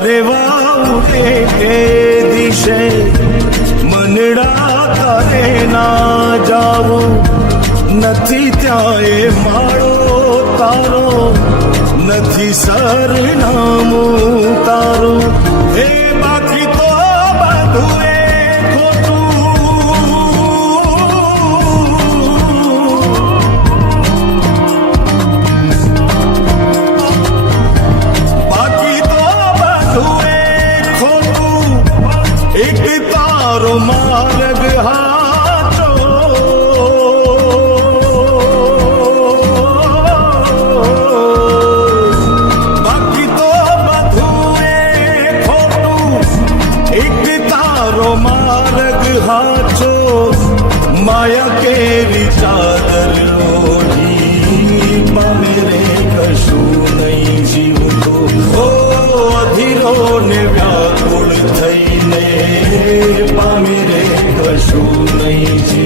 તારે વાવું કે દિશે મનડા તારે ના જાવું નથી ત્યાં એ માળો તારો નથી સરનામું તારું એ બાકી તો બધું એ તારો માર્ગ હાચો બાકી તો બધું એ ખોટું એક તારો માર્ગ હાચો માયા કેરી ચાદર લોહી પામે રે કશું નહીં જીવતો ઓ અધીરો ને વ્યાકુળ થઈને પામે રે કશું નહીં.